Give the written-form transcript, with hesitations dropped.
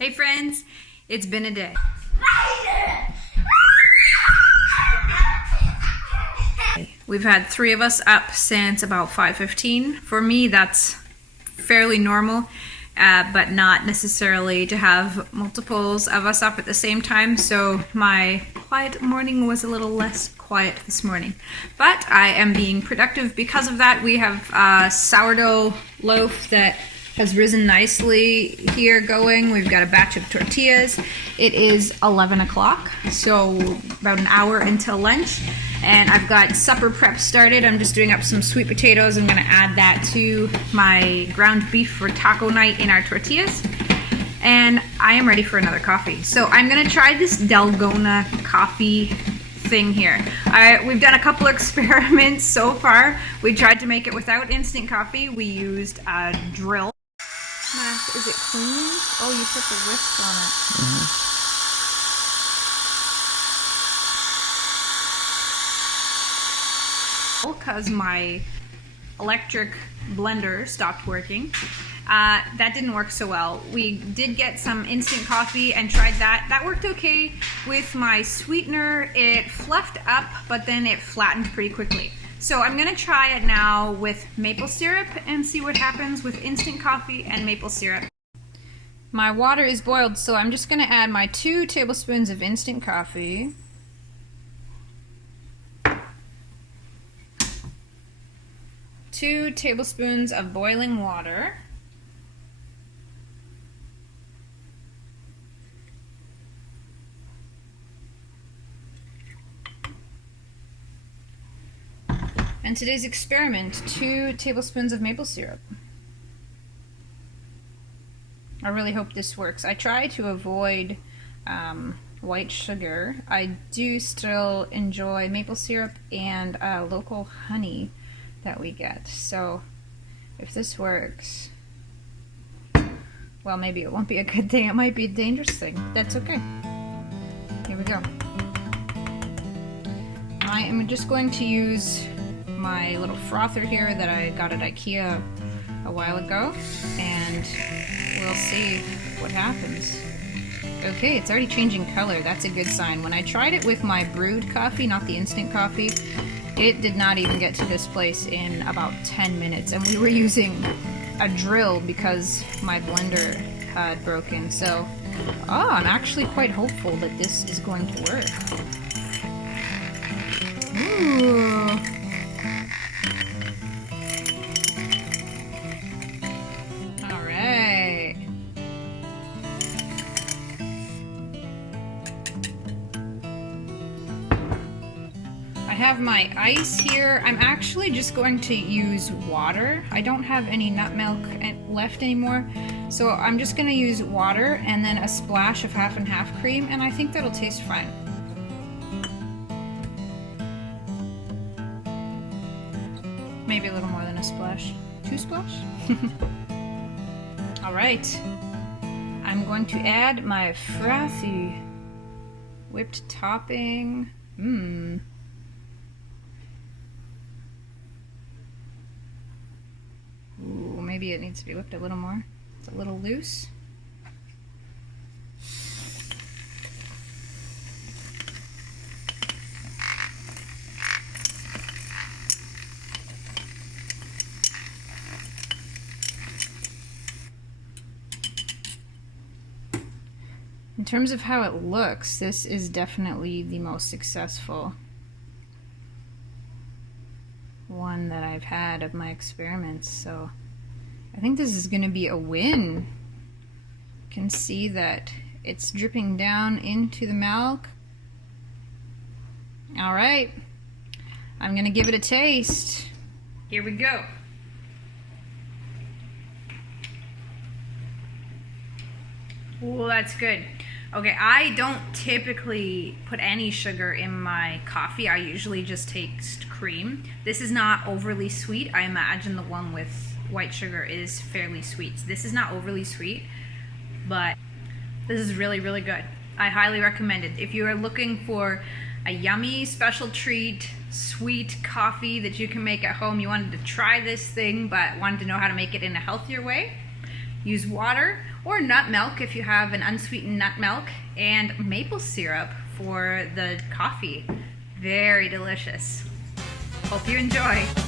Hey friends, it's been a day. We've had 3 of us up since about 5:15. For me, that's fairly normal, but not necessarily to have multiples of us up at the same time. So my quiet morning was a little less quiet this morning. But I am being productive because of that. We have a sourdough loaf that has risen nicely here going. We've got a batch of tortillas. It is 11 o'clock, so about an hour until lunch. And I've got supper prep started. I'm just doing up some sweet potatoes. I'm gonna add that to my ground beef for taco night in our tortillas. And I am ready for another coffee. So I'm gonna try this Dalgona Coffee thing here. We've done a couple experiments so far. We tried to make it without instant coffee. We used a drill. Mac, is it clean? Oh, you put the whisk on it. Because my electric blender stopped working. That didn't work so well. We did get some instant coffee and tried that. That worked okay. With my sweetener, it fluffed up, but then it flattened pretty quickly. So I'm gonna try it now with maple syrup and see what happens with instant coffee and maple syrup. My water is boiled, so I'm just gonna add my 2 tablespoons of instant coffee. Two tablespoons of boiling water. And today's experiment, 2 tablespoons of maple syrup. I really hope this works. I try to avoid white sugar. I do still enjoy maple syrup and local honey that we get. So if this works, well, maybe it won't be a good thing. It might be a dangerous thing. That's okay. Here we go. I am just going to use my little frother here that I got at IKEA a while ago, and we'll see what happens. Okay, it's already changing color. That's a good sign. When I tried it with my brewed coffee, not the instant coffee, it did not even get to this place in about 10 minutes, and we were using a drill because my blender had broken. So, I'm actually quite hopeful that this is going to work. Ooh. I have my ice here. I'm actually just going to use water. I don't have any nut milk left anymore, so I'm just going to use water and then a splash of half and half cream, and I think that'll taste fine. Maybe a little more than a splash. 2 splash? Alright. I'm going to add my frothy whipped topping. Ooh, maybe it needs to be whipped a little more. It's a little loose. In terms of how it looks, this is definitely the most successful one that I've had of my experiments, so I think this is going to be a win. You can see that it's dripping down into the milk. Alright, I'm going to give it a taste. Here we go. Oh, that's good. Okay, I don't typically put any sugar in my coffee. I usually just taste cream. This is not overly sweet. I imagine the one with white sugar is fairly sweet. So this is not overly sweet, but this is really, really good. I highly recommend it. If you are looking for a yummy special treat, sweet coffee that you can make at home, you wanted to try this thing but wanted to know how to make it in a healthier way, Use water or nut milk if you have an unsweetened nut milk, and maple syrup for the coffee. Very delicious. Hope you enjoy.